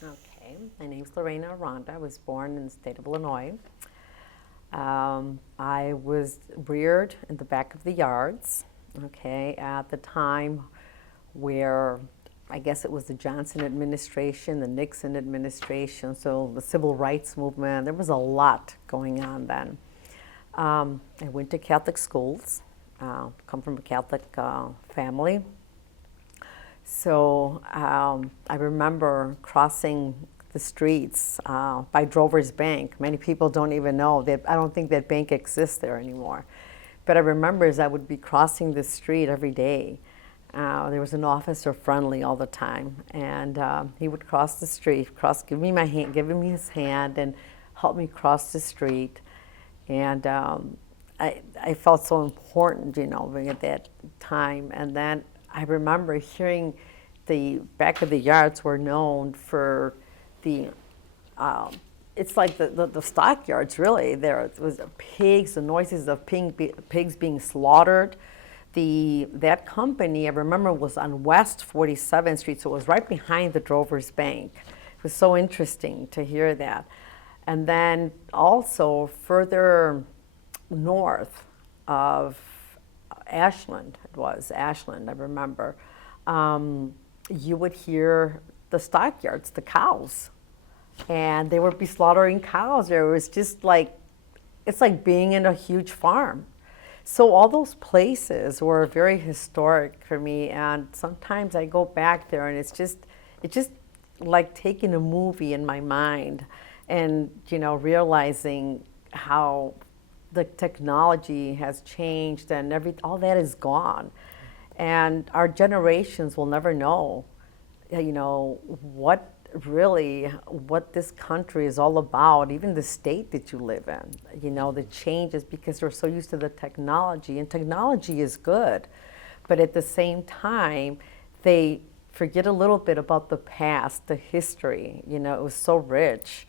Okay, my name's Lorena Aranda. I was born in the state of Illinois. I was reared in the back of the yards, okay, at the time where I guess it was the Johnson administration, the Nixon administration, so the civil rights movement. There was a lot going on then. I went to Catholic schools, come from a Catholic family. So I remember crossing the streets by Drover's Bank. Many people don't even know that. I don't think that bank exists there anymore. But I remember as I would be crossing the street every day, there was an officer friendly all the time, and he would cross the street, give me my hand, give me his hand, and help me cross the street. And I felt so important, at that time. And then I remember hearing the back of the yards were known for the, it's like the stockyards really. There was pigs, the noises of pigs being slaughtered. That company, I remember, was on West 47th Street, so it was right behind the Drover's Bank. It was so interesting to hear that. And then also further north of Ashland, I remember, you would hear the stockyards, the cows, and they would be slaughtering cows there. It was just like, it's like being in a huge farm. So all those places were very historic for me, and sometimes I go back there and it's just like taking a movie in my mind, and realizing how the technology has changed and all that is gone, and our generations will never know, what this country is all about, even the state that you live in, the changes, because we're so used to the technology, and technology is good, but at the same time, they forget a little bit about the past, the history, it was so rich.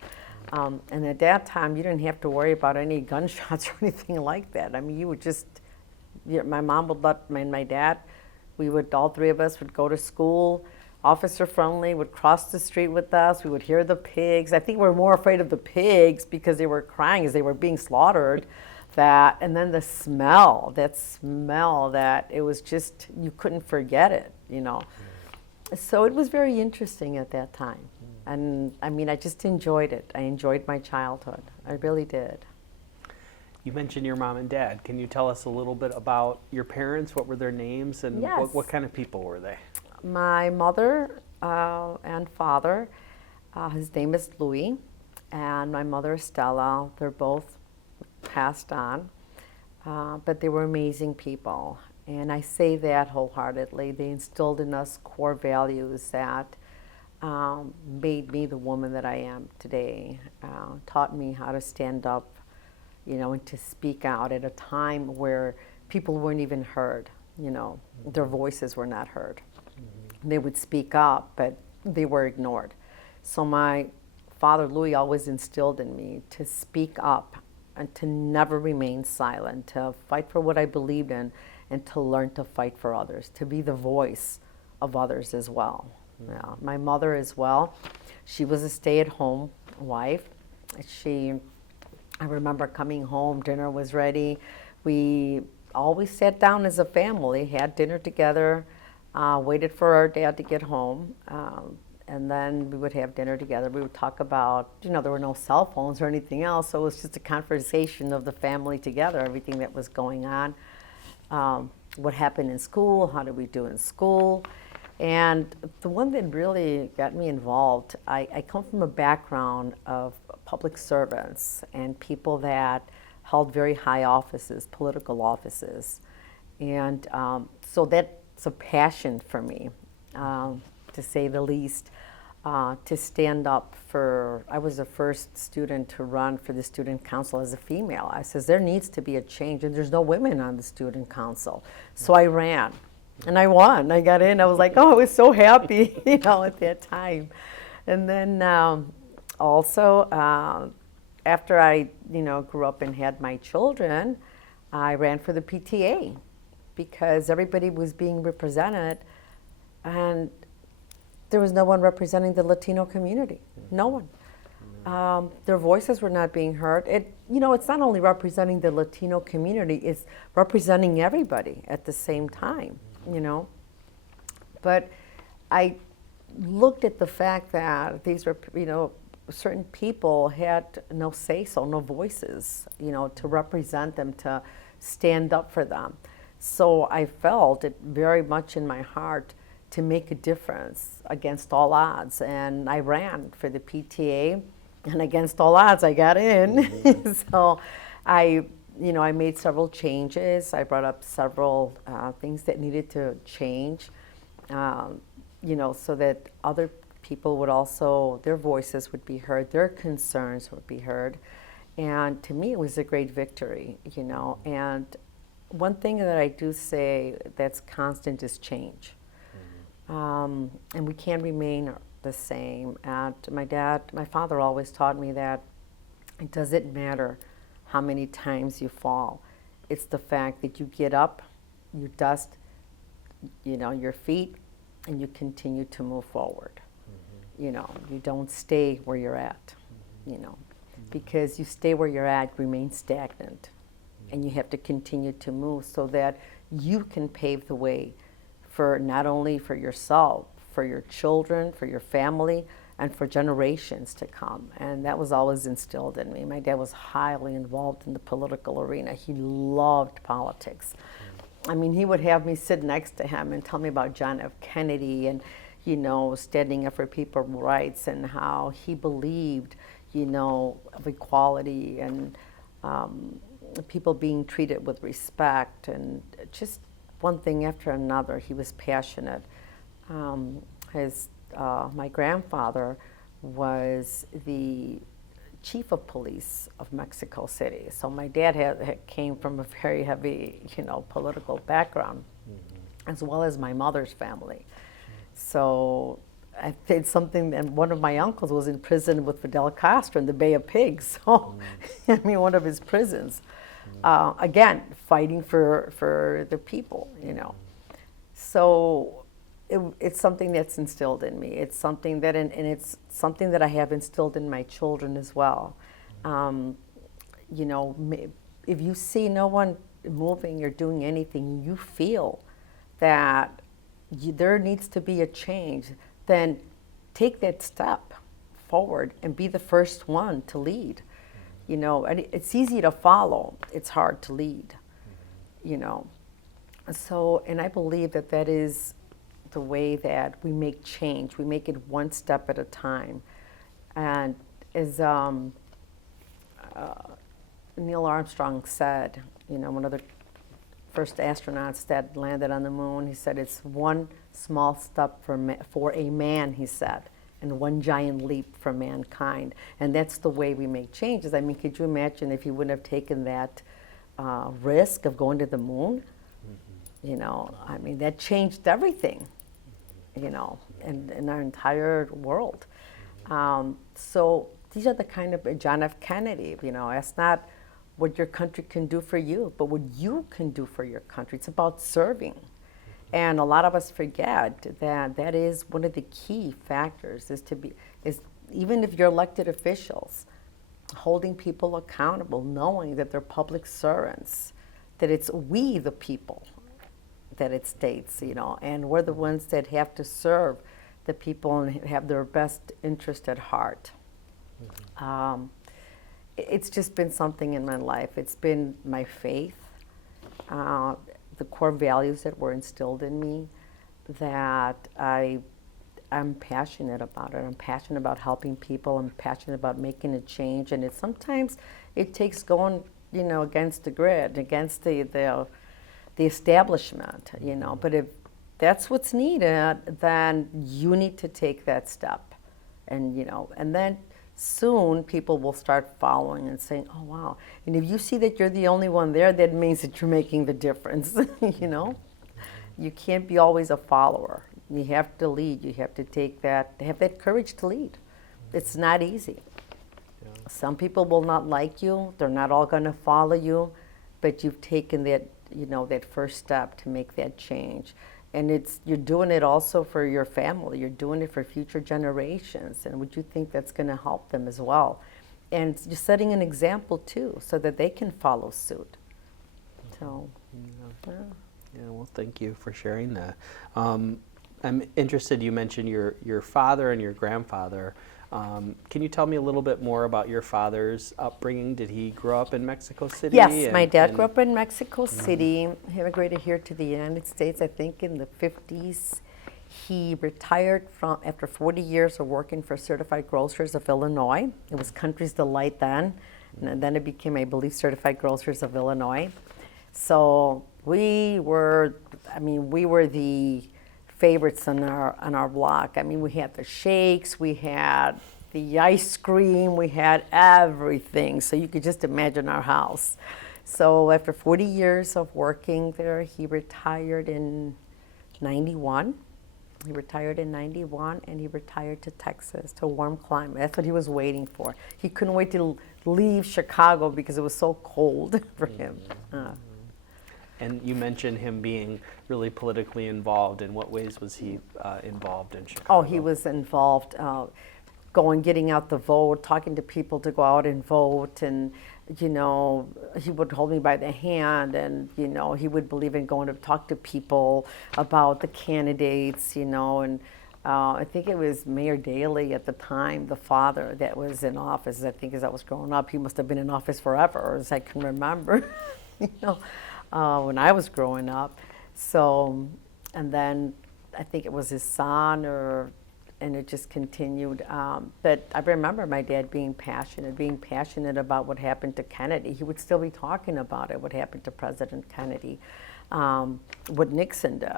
And at that time, you didn't have to worry about any gunshots or anything like that. I mean, you would just, my mom would my dad, all three of us would go to school. Officer friendly, would cross the street with us. We would hear the pigs. I think we were more afraid of the pigs because they were crying as they were being slaughtered. And then the smell, that it was just, you couldn't forget it. So it was very interesting at that time. And I mean, I just enjoyed it. I enjoyed my childhood. I really did. You mentioned your mom and dad. Can you tell us a little bit about your parents? What were their names, and Yes. what kind of people were they? My mother and father, his name is Louis, and my mother is Stella. They're both passed on, but they were amazing people. And I say that wholeheartedly. They instilled in us core values that made me the woman that I am today, taught me how to stand up, and to speak out at a time where people weren't even heard, their voices were not heard. They would speak up, but they were ignored. So my father, Louis, always instilled in me to speak up and to never remain silent, to fight for what I believed in, and to learn to fight for others, to be the voice of others as well. Yeah. My mother as well, she was a stay-at-home wife. I remember coming home, dinner was ready. We always sat down as a family, had dinner together, waited for our dad to get home, and then we would have dinner together. We would talk about, there were no cell phones or anything else, so it was just a conversation of the family together, everything that was going on, what happened in school, how did we do in school. And the one that really got me involved, I come from a background of public servants and people that held very high offices, political offices. And so that's a passion for me, to say the least, to stand up for, I was the first student to run for the student council as a female. I says, there needs to be a change, and there's no women on the student council. So I ran. And I won. I got in. I was like, oh, I was so happy, at that time. And then also, after I, grew up and had my children, I ran for the PTA because everybody was being represented. And there was no one representing the Latino community. No one. Their voices were not being heard. It's not only representing the Latino community, it's representing everybody at the same time, But I looked at the fact that these were, certain people had no say-so, no voices, to represent them, to stand up for them. So I felt it very much in my heart to make a difference against all odds. And I ran for the PTA, and against all odds, I got in. So I made several changes. I brought up several things that needed to change, so that other people would also, their voices would be heard, their concerns would be heard. And to me, it was a great victory, And one thing that I do say that's constant is change. And we can't remain the same. And my father always taught me that it doesn't matter how many times you fall. It's the fact that you get up, you dust, your feet, and you continue to move forward. You don't stay where you're at, because you stay where you're at, remain stagnant. And you have to continue to move so that you can pave the way for not only for yourself, for your children, for your family, and for generations to come. And that was always instilled in me. My dad was highly involved in the political arena. He loved politics. I mean, he would have me sit next to him and tell me about John F. Kennedy and, standing up for people's rights and how he believed, of equality and people being treated with respect, and just one thing after another. He was passionate. My grandfather was the chief of police of Mexico City. So my dad came from a very heavy, political background, as well as my mother's family. So I did something, and one of my uncles was in prison with Fidel Castro in the Bay of Pigs. So, one of his prisons. Again, fighting for the people, So it's something that's instilled in me. It's something that, and it's something that I have instilled in my children as well. If you see no one moving or doing anything, you feel that there needs to be a change, then take that step forward and be the first one to lead. And it's easy to follow, it's hard to lead, So, and I believe that is the way that we make change. We make it one step at a time. And as Neil Armstrong said, one of the first astronauts that landed on the moon, he said, it's one small step for a man, he said, and one giant leap for mankind. And that's the way we make changes. I mean, could you imagine if you wouldn't have taken that risk of going to the moon? That changed everything, in our entire world. So these are the kind of, John F. Kennedy, it's not what your country can do for you, but what you can do for your country. It's about serving. And a lot of us forget that is one of the key factors, is even if you're elected officials, holding people accountable, knowing that they're public servants, that it's we the people that it states, and we're the ones that have to serve the people and have their best interest at heart. It's just been something in my life. It's been my faith, the core values that were instilled in me, that I'm passionate about it. I'm passionate about helping people. I'm passionate about making a change. And sometimes it takes going, against the grid, against the establishment, But if that's what's needed, then you need to take that step, and and then soon people will start following and saying, oh wow. And if you see that you're the only one there, that means that you're making the difference. You can't be always a follower. You have to lead. You have to have that courage to lead. It's not easy. Yeah. Some people will not like you. They're not all going to follow you, but you've taken that, that first step to make that change. And you're doing it also for your family. You're doing it for future generations. And would you think that's going to help them as well? And you're setting an example too, so that they can follow suit. So, yeah. Yeah, well, thank you for sharing that. I'm interested, you mentioned your father and your grandfather. Can you tell me a little bit more about your father's upbringing? Did he grow up in Mexico City? Yes, my dad grew up in Mexico City. He immigrated here to the United States, I think, in the 50s. He retired after 40 years of working for Certified Grocers of Illinois. It was Country's Delight then, and then it became, I believe, Certified Grocers of Illinois. So we were the favorites on our block. I mean, we had the shakes, we had the ice cream, we had everything. So you could just imagine our house. So after 40 years of working there, he retired in 91. He retired in 91, and he retired to Texas, to a warm climate. That's what he was waiting for. He couldn't wait to leave Chicago because it was so cold for him. And you mentioned him being really politically involved. In what ways was he involved in Chicago? Oh, he was involved, getting out the vote, talking to people to go out and vote, and he would hold me by the hand, and he would believe in going to talk to people about the candidates, and I think it was Mayor Daley at the time, the father that was in office. I think as I was growing up, he must have been in office forever, as I can remember, when I was growing up. So, and then I think it was his son, and it just continued. But I remember my dad being passionate about what happened to Kennedy. He would still be talking about it, what happened to President Kennedy, what Nixon did,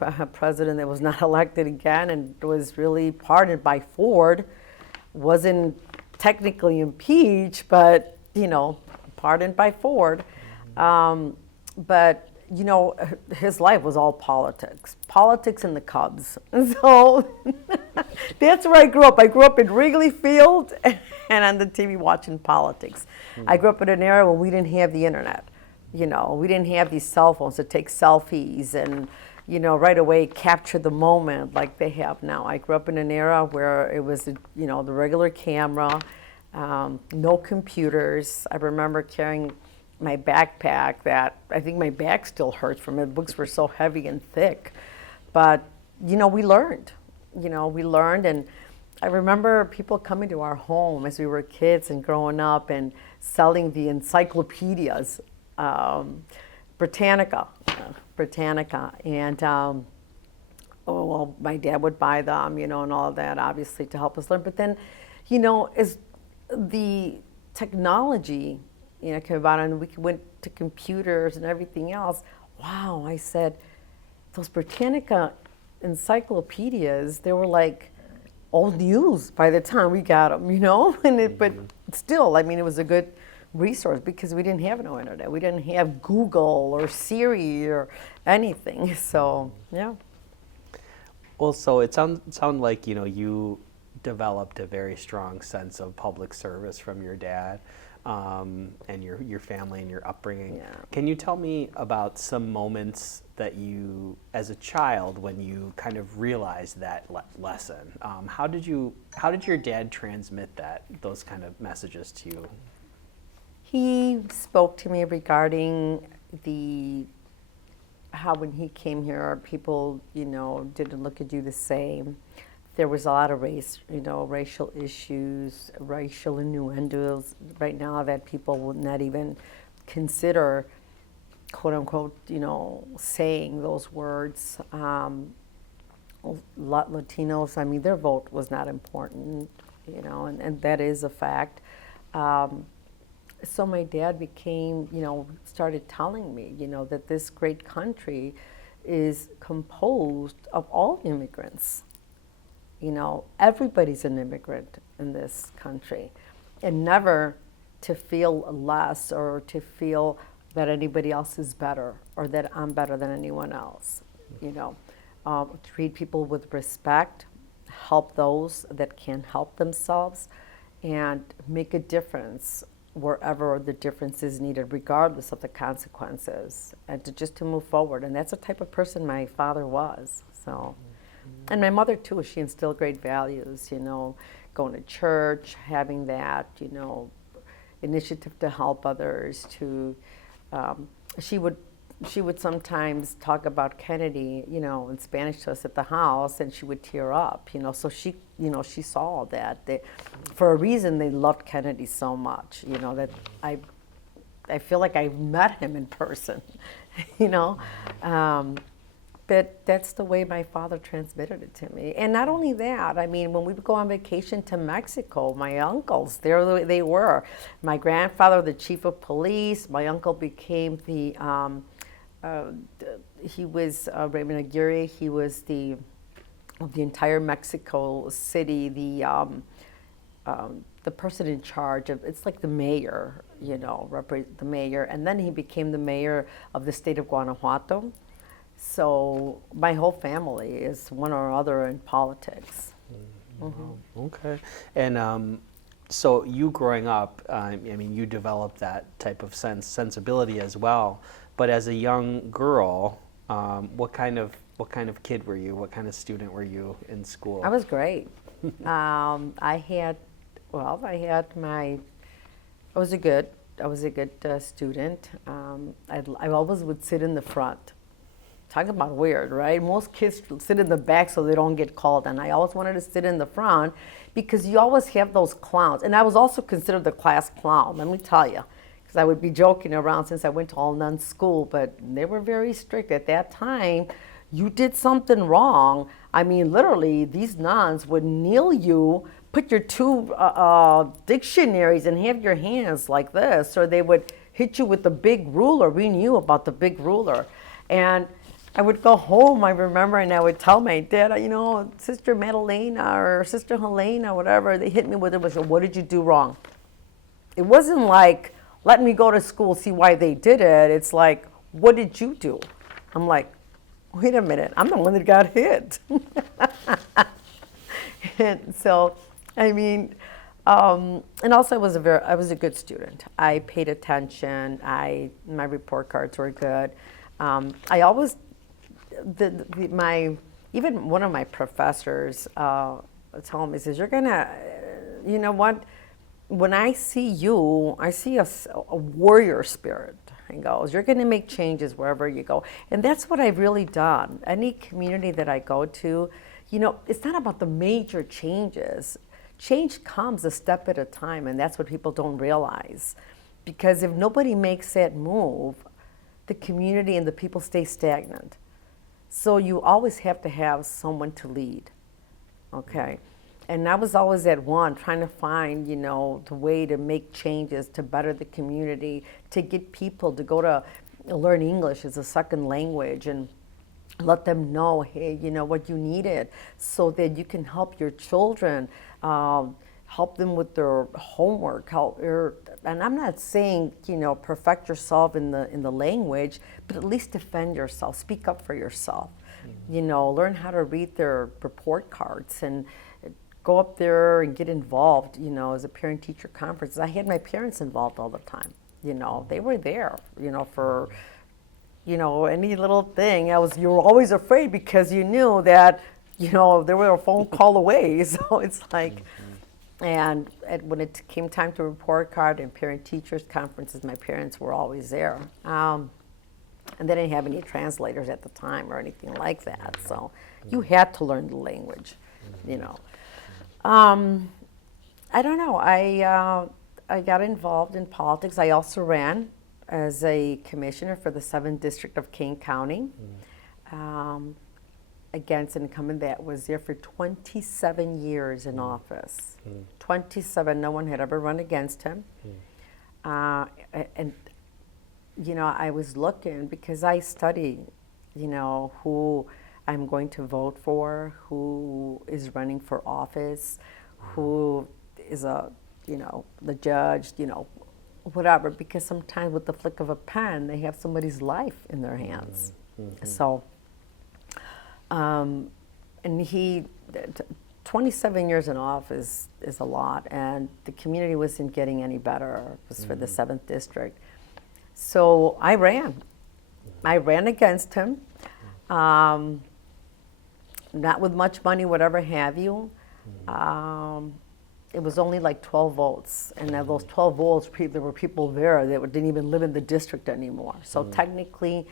a president that was not elected again and was really pardoned by Ford, wasn't technically impeached, but, pardoned by Ford. But his life was all politics and the Cubs. So that's where I grew up. I grew up in Wrigley Field and on the TV watching politics. I grew up in an era when we didn't have the internet. We didn't have these cell phones to take selfies and, right away capture the moment like they have now. I grew up in an era where it was, the regular camera, no computers. I remember carrying my backpack that I think my back still hurts from it. Books were so heavy and thick. But, we learned. And I remember people coming to our home as we were kids and growing up and selling the encyclopedias, Britannica. And, my dad would buy them, and all of that, obviously, to help us learn. But then, as the technology came about and we went to computers and everything else, wow, I said, those Britannica encyclopedias, they were like old news by the time we got them, but still, it was a good resource because we didn't have no internet. We didn't have Google or Siri or anything, so, yeah. Well, so it sound like, you developed a very strong sense of public service from your dad. And your family and your upbringing. Yeah. Can you tell me about some moments that you, as a child, when you kind of realized that lesson? How did your dad transmit those kind of messages to you? He spoke to me regarding how when he came here, people, didn't look at you the same. There was a lot of racial issues, racial innuendos right now that people would not even consider, quote unquote, saying those words. Latinos, their vote was not important, and that is a fact. So my dad started telling me, that this great country is composed of all immigrants. Everybody's an immigrant in this country, and never to feel less or to feel that anybody else is better or that I'm better than anyone else. Treat people with respect, help those that can help themselves, and make a difference wherever the difference is needed, regardless of the consequences, and to move forward. And that's the type of person my father was. So, and my mother too. She instilled great values. Going to church, having that initiative to help others. She would sometimes talk about Kennedy, in Spanish to us at the house, and she would tear up, So she saw that for a reason they loved Kennedy so much, that I feel like I met him in person, But that's the way my father transmitted it to me. And not only that, I mean, when we would go on vacation to Mexico, my uncles, there they were. My grandfather, the chief of police. My uncle became he was Raymond Aguirre. He was the entire Mexico City, the person in charge of, it's like the mayor, the mayor. And then he became the mayor of the state of Guanajuato. So my whole family is one or other in politics. Mm-hmm. Okay. And so you growing up, you developed that type of sensibility as well. But as a young girl, what kind of kid were you? What kind of student were you in school? I was great. I was a good student. I always would sit in the front. Talk about weird, right? Most kids sit in the back so they don't get called, and I always wanted to sit in the front because you always have those clowns. And I was also considered the class clown, let me tell you, because I would be joking around since I went to all-nun school, but they were very strict at that time. You did something wrong, I mean, literally, these nuns would kneel you, put your two dictionaries and have your hands like this, or they would hit you with the big ruler. We knew about the big ruler. And I would go home, I remember, and I would tell my dad, Sister Madalena or Sister Helena, whatever, they hit me with it. Was, what did you do wrong? It wasn't like, let me go to school, see why they did it. It's like, what did you do? I'm like, wait a minute, I'm the one that got hit. And so, and also I was a good student. I paid attention. My report cards were good. I always, even one of my professors told me, says, you're gonna, when I see you, I see a warrior spirit. He goes, you're gonna make changes wherever you go. And that's what I've really done. Any community that I go to, it's not about the major changes. Change comes a step at a time, and that's what people don't realize. Because if nobody makes that move, the community and the people stay stagnant. So you always have to have someone to lead, okay? And I was always at one, trying to find, the way to make changes, to better the community, to get people to go to learn English as a second language and let them know, hey, what you needed so that you can help your children, help them with their homework, and I'm not saying, perfect yourself in the language, but at least defend yourself, speak up for yourself. Mm-hmm. Learn how to read their report cards and go up there and get involved, as a parent-teacher conference. I had my parents involved all the time. They were there, for, any little thing. You were always afraid because you knew that, they were a phone call away. So it's like, mm-hmm. And when it came time to report card and parent-teachers conferences, my parents were always there. And they didn't have any translators at the time or anything like that. So you had to learn the language, I don't know. I got involved in politics. I also ran as a commissioner for the 7th District of Kane County against an incumbent that was there for 27 years in office. 27, no one had ever run against him. And I was looking because I study, who I'm going to vote for, who is running for office, who is the judge, whatever, because sometimes with the flick of a pen, they have somebody's life in their hands. Mm-hmm. So, and he, 27 years in office is a lot, and the community wasn't getting any better. It was for the 7th district. So I ran. I ran against him, not with much money, whatever have you. It was only like 12 votes, and of those 12 votes, there were people there that didn't even live in the district anymore. So technically,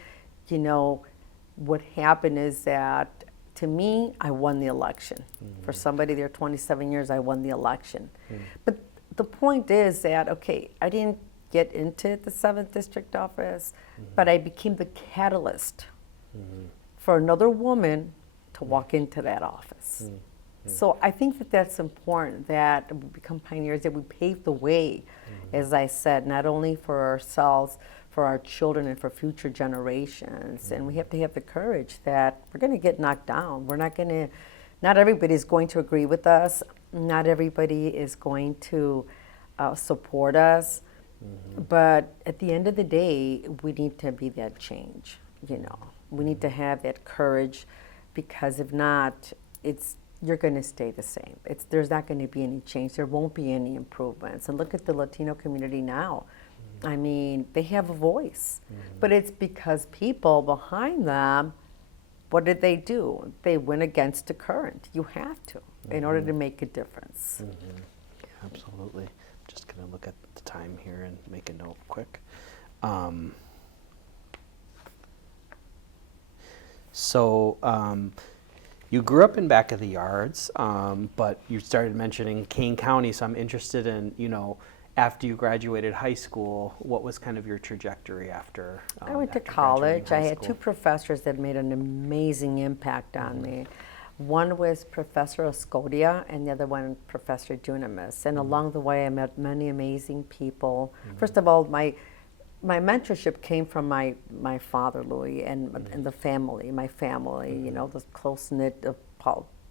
you know, what happened is that, to me, I won the election. For somebody there 27 years, I won the election. But the point is that, okay, I didn't get into the 7th district office, but I became the catalyst for another woman to walk into that office. So I think that that's important, that we become pioneers, that we pave the way, as I said, not only for ourselves, for our children and for future generations. And we have to have the courage that we're going to get knocked down. We're not going to, not everybody is going to agree with us. Not everybody is going to support us. But at the end of the day, we need to be that change, you know. We need to have that courage, because if not, you're going to stay the same. There's not going to be any change. There won't be any improvements. And look at the Latino community now. I mean, they have a voice, but it's because people behind them, what did they do? They went against the current. You have to, in order to make a difference. Yeah, absolutely. Just going to look at the time here and make a note quick. You grew up in Back of the Yards, but you started mentioning Kane County, so I'm interested in, you know, after you graduated high school, what was kind of your trajectory after? I went to college. I had 2 professors that made an amazing impact on me. One was Professor Oscodia, and the other one, Professor Dunamis. And along the way, I met many amazing people. First of all, my mentorship came from my father, Louis, and the family, my family, you know, the close-knit of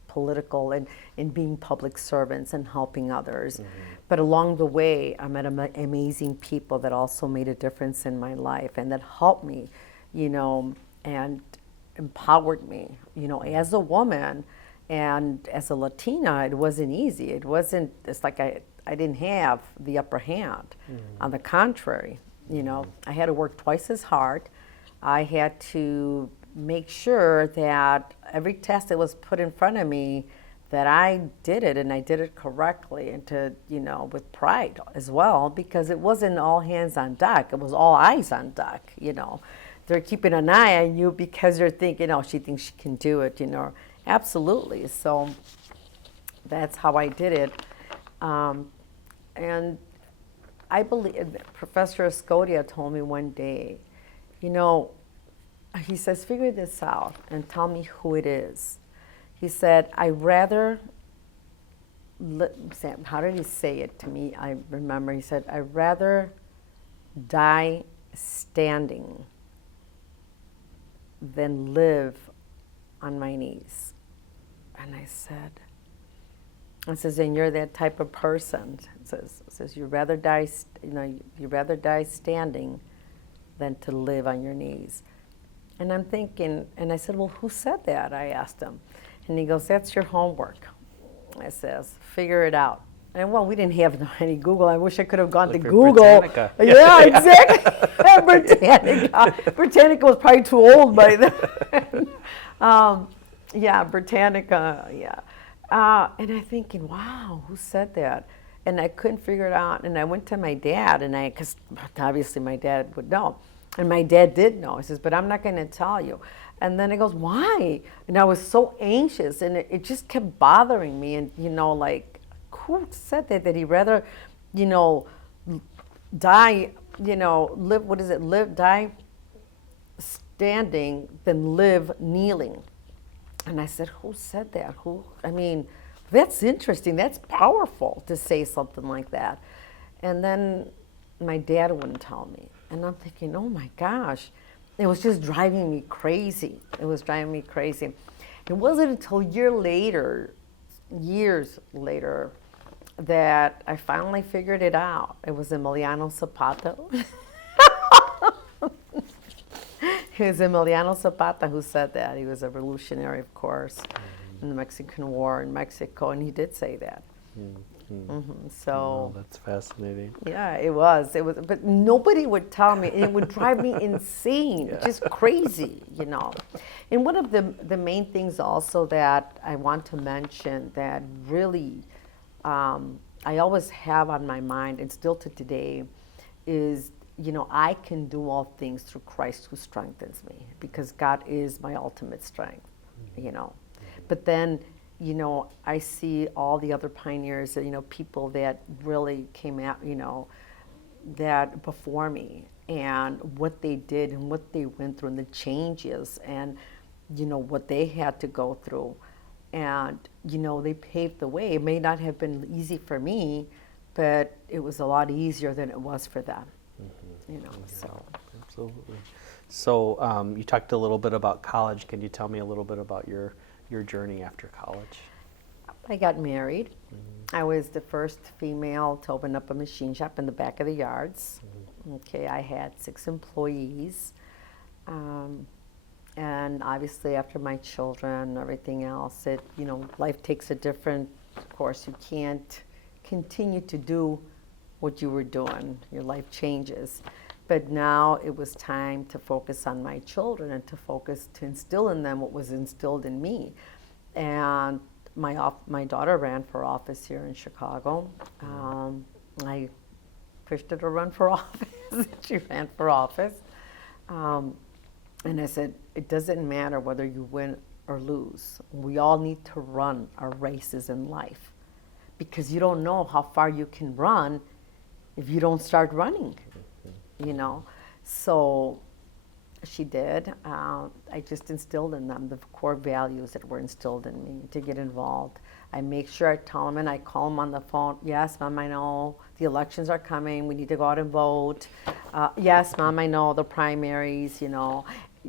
political and being public servants and helping others. But along the way, I met amazing people that also made a difference in my life and that helped me, you know, and empowered me, you know, as a woman and as a Latina. It wasn't easy. It's like I didn't have the upper hand. On the contrary, you know, I had to work twice as hard. I had to make sure that every test that was put in front of me, that I did it, and I did it correctly, and to, you know, with pride as well, because it wasn't all hands on deck. It was all eyes on deck, you know. They're keeping an eye on you because they're thinking, oh, she thinks she can do it, you know. Absolutely. So that's how I did it. And I believe, Professor Escodia told me one day, you know, he says, figure this out and tell me who it is. He said, how did he say it to me? I remember he said, I'd rather die standing than live on my knees. And I says, and you're that type of person. It says you'd rather die, you'd rather die standing than to live on your knees. And I'm thinking, and I said, well, who said that? I asked him. And he goes, that's your homework. I says, figure it out. And well, we didn't have any Google. I wish I could have gone to Google. Britannica. Yeah, exactly. Britannica. Britannica was probably too old by then. Yeah, Britannica, yeah. And I'm thinking, wow, who said that? And I couldn't figure it out. And I went to my dad, because obviously my dad would know. And my dad did know. He says, but I'm not going to tell you. And then he goes, why? And I was so anxious, and it just kept bothering me. And, you know, like, who said that he'd rather, you know, die, you know, die standing than live kneeling. And I said, who said that? That's interesting. That's powerful to say something like that. And then my dad wouldn't tell me. And I'm thinking, oh my gosh, it was just driving me crazy. It was driving me crazy. It wasn't until years later, that I finally figured it out. It was Emiliano Zapata. It was Emiliano Zapata who said that. He was a revolutionary, of course. in the Mexican War in Mexico, and he did say that. So Oh, that's fascinating. yeah, it was. But nobody would tell me. It would drive me insane, just crazy, you know. And one of the main things also that I want to mention that really I always have on my mind, and still to today, is, you know, I can do all things through Christ who strengthens me, because God is my ultimate strength, you know. But then, you know, I see all the other pioneers, you know, people that really came out, you know, that before me, and what they did and what they went through and the changes and, you know, what they had to go through. And, you know, they paved the way. It may not have been easy for me, but it was a lot easier than it was for them, you know, so. Absolutely. So you talked a little bit about college. Can you tell me a little bit about your journey after college? I got married. I was the first female to open up a machine shop in the back of the yards. Okay, I had 6 employees. And obviously after my children and everything else, you know, life takes a different course. You can't continue to do what you were doing. Your life changes. But now it was time to focus on my children and to instill in them what was instilled in me. And my daughter ran for office here in Chicago. I pushed her to run for office. She ran for office. And I said, it doesn't matter whether you win or lose. We all need to run our races in life, because you don't know how far you can run if you don't start running, you know. So she did. I just instilled in them the core values that were instilled in me to get involved. I make sure I tell them, and I call them on the phone. Yes, Mom, I know the elections are coming. We need to go out and vote. Yes, Mom, I know the primaries, you know.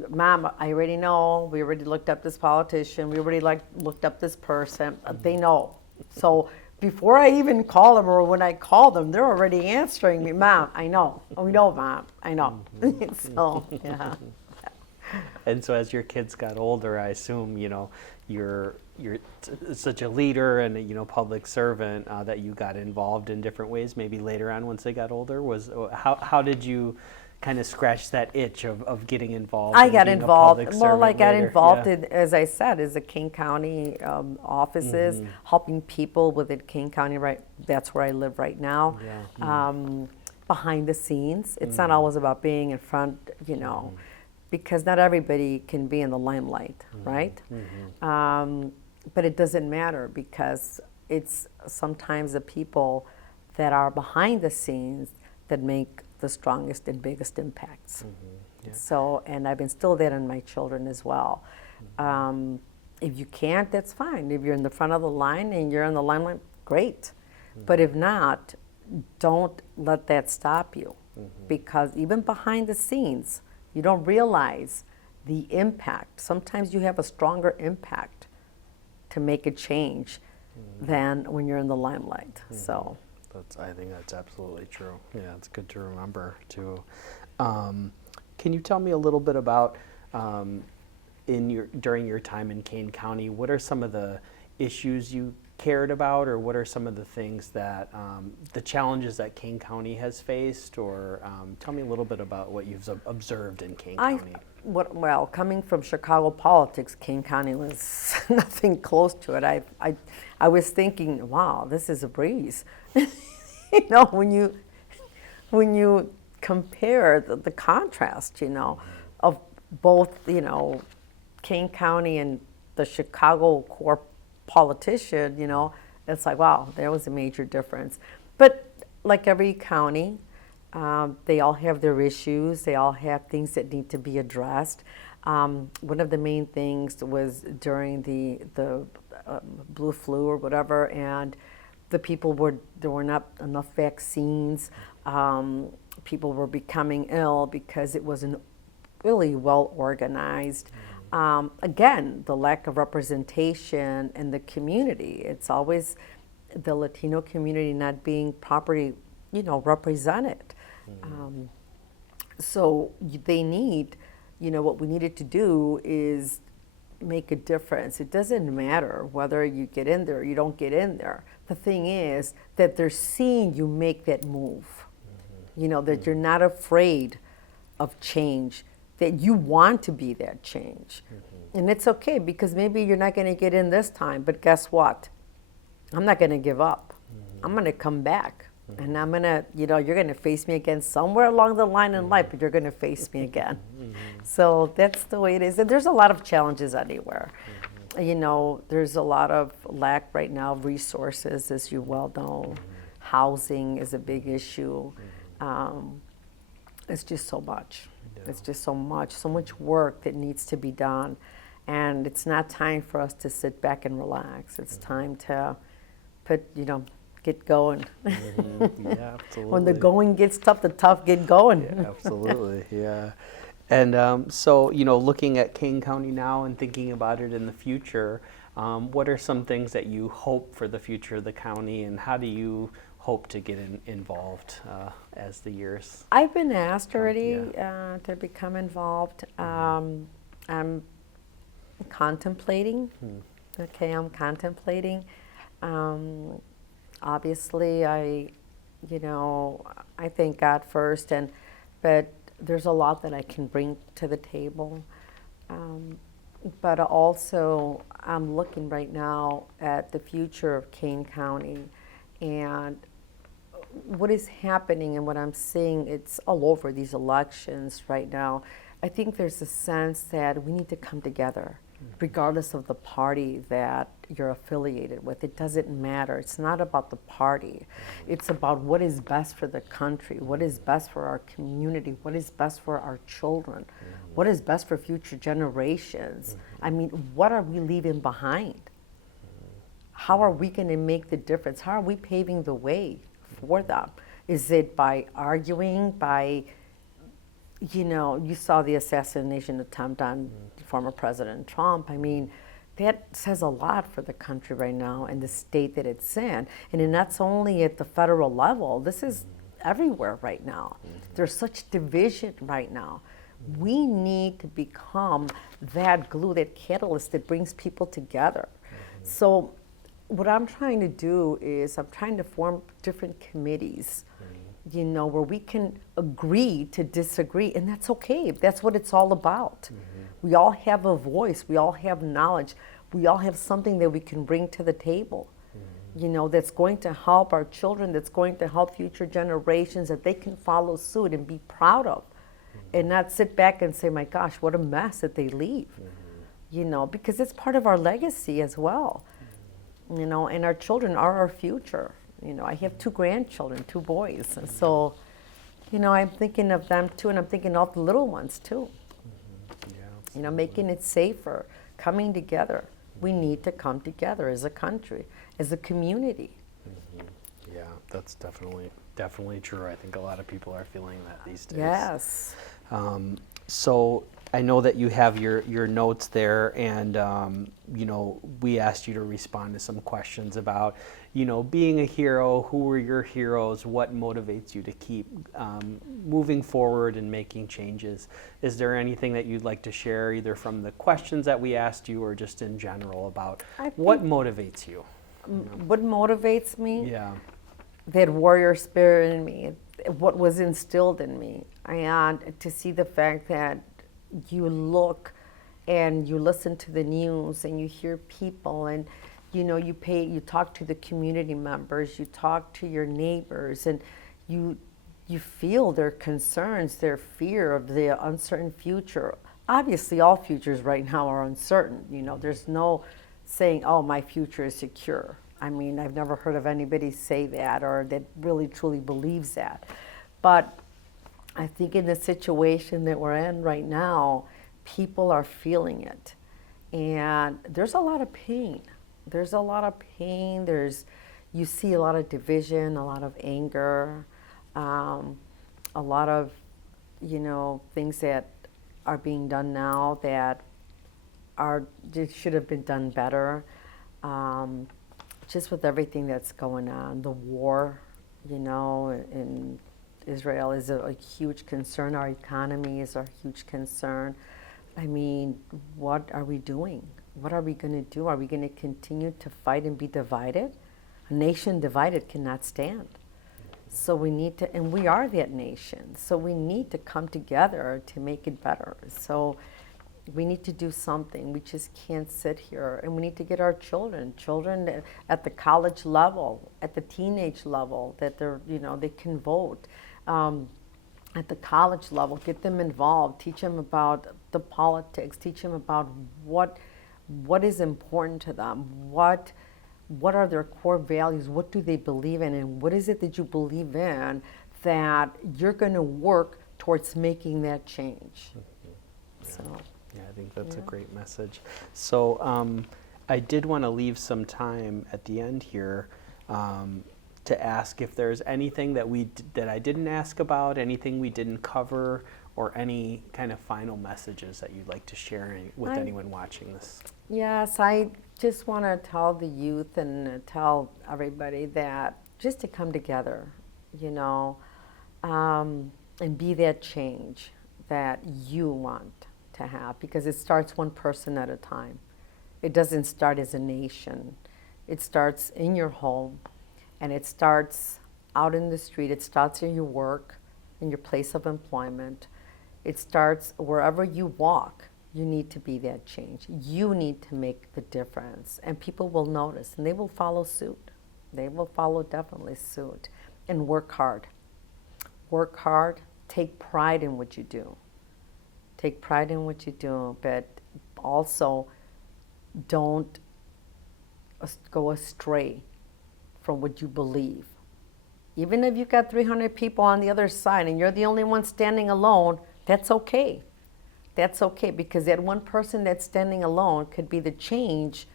Mom, I already know. We already looked up this politician. We already looked up this person. They know. So before I even call them, or when I call them, they're already answering me. Mom, I know. Oh, we know, Mom. I know. So, yeah. And so as your kids got older, I assume, you know, you're such a leader and, you know, public servant that you got involved in different ways. Maybe later on, once they got older, how did you kind of scratch that itch of getting involved? I got involved. Well, I got later? involved Yeah. in, as I said, as the King County offices, helping people within King County. Right, that's where I live right now. Yeah. Behind the scenes, it's not always about being in front, you know, because not everybody can be in the limelight, right? But it doesn't matter, because it's sometimes the people that are behind the scenes that make the strongest and biggest impacts. Yeah. So, and I've instilled that in my children as well. If you can't, that's fine. If you're in the front of the line and you're in the limelight, great. But if not, don't let that stop you, because even behind the scenes, you don't realize the impact. Sometimes you have a stronger impact to make a change than when you're in the limelight. So. I think that's absolutely true. Yeah, it's good to remember too. Can you tell me a little bit about during your time in Kane County, what are some of the issues you cared about, or what are some of the things that the challenges that Kane County has faced, or tell me a little bit about what you've observed in Kane County. Well, coming from Chicago politics, Kane County was nothing close to it. I was thinking, wow, this is a breeze. You know, when you compare the contrast, you know, of both, you know, Kane County and the Chicago core politician, you know, it's like, wow, there was a major difference. But like every county, they all have their issues. They all have things that need to be addressed. One of the main things was during the blue flu or whatever, and there were not enough vaccines. People were becoming ill because it wasn't really well organized. Again, the lack of representation in the community. It's always the Latino community not being properly, you know, represented. So they need, you know, what we needed to do is make a difference. It doesn't matter whether you get in there or you don't get in there. The thing is that they're seeing you make that move. You know, that you're not afraid of change, that you want to be that change. And it's okay, because maybe you're not going to get in this time, but guess what? I'm not going to give up. I'm going to come back. And I'm going to, you know, you're going to face me again somewhere along the line in life, but you're going to face me again. So that's the way it is. And there's a lot of challenges anywhere. You know, there's a lot of lack right now of resources, as you well know. Housing is a big issue. It's just so much. It's just so much work that needs to be done. And it's not time for us to sit back and relax. It's time to get going. Yeah, absolutely. When the going gets tough, the tough get going. Yeah, absolutely, yeah. And so, you know, looking at Kane County now and thinking about it in the future, what are some things that you hope for the future of the county, and how do you hope to get involved as the years? I've been asked already to become involved. I'm contemplating. Okay, I'm contemplating. Obviously, I thank God first, but there's a lot that I can bring to the table. But also, I'm looking right now at the future of Kane County, and what is happening and what I'm seeing, it's all over these elections right now. I think there's a sense that we need to come together, regardless of the party that you're affiliated with. It doesn't matter. It's not about the party. It's about what is best for the country, what is best for our community, what is best for our children, what is best for future generations. I mean, what are we leaving behind? How are we going to make the difference? How are we paving the way for them? Is it by arguing, by, you saw the assassination attempt on former President Trump. I mean, that says a lot for the country right now and the state that it's in. And that's only at the federal level. This is everywhere right now. There's such division right now. We need to become that glue, that catalyst that brings people together. So what I'm trying to do is I'm trying to form different committees, where we can agree to disagree, and that's okay. That's what it's all about. We all have a voice. We all have knowledge. We all have something that we can bring to the table, that's going to help our children, that's going to help future generations, that they can follow suit and be proud of, and not sit back and say, my gosh, what a mess that they leave, because it's part of our legacy as well, and our children are our future. I have 2 grandchildren, 2 boys, and so, I'm thinking of them too, and I'm thinking of the little ones too. Making it safer, coming together. We need to come together as a country, as a community. Yeah, that's definitely true. I think a lot of people are feeling that these days. Yes. So I know that you have your notes there, and we asked you to respond to some questions about, being a hero. Who were your heroes? What motivates you to keep moving forward and making changes? Is there anything that you'd like to share, either from the questions that we asked you or just in general, about what motivates you? What motivates me? Yeah. That warrior spirit in me, what was instilled in me, and to see the fact that you look and you listen to the news and you hear people, and you talk to the community members, you talk to your neighbors, and you feel their concerns, their fear of the uncertain future. Obviously, all futures right now are uncertain. There's no saying, oh, my future is secure. I mean, I've never heard of anybody say that or that really truly believes that. But I think in the situation that we're in right now, people are feeling it. And there's a lot of pain. There's a lot of pain. You see a lot of division, a lot of anger, a lot of, things that are being done now that just should have been done better. Just with everything that's going on, the war, in Israel is a huge concern. Our economy is a huge concern. I mean, what are we doing? What are we going to do? Are we going to continue to fight and be divided? A nation divided cannot stand. So we need to, and we are that nation. So we need to come together to make it better. So we need to do something. We just can't sit here. And we need to get our children at the college level, at the teenage level, that they're, they can vote. At the college level, get them involved, teach them about the politics, teach them about what is important to them, what are their core values, what do they believe in, and what is it that you believe in that you're going to work towards making that change. Yeah. So, yeah, I think that's a great message. So I did want to leave some time at the end here to ask if there's anything that I didn't ask about, anything we didn't cover, or any kind of final messages that you'd like to share with anyone watching this. Yes, I just want to tell the youth and tell everybody that just to come together, and be that change that you want to have, because it starts one person at a time. It doesn't start as a nation. It starts in your home, and it starts out in the street. It starts in your work, in your place of employment. It starts wherever you walk. You need to be that change. You need to make the difference, and people will notice, and they will follow suit. They will follow definitely suit, and work hard. Work hard. Take pride in what you do. Take pride in what you do, but also don't go astray from what you believe. Even if you've got 300 people on the other side and you're the only one standing alone, that's okay. That's okay, because that one person that's standing alone could be the change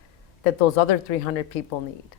that those other 300 people need.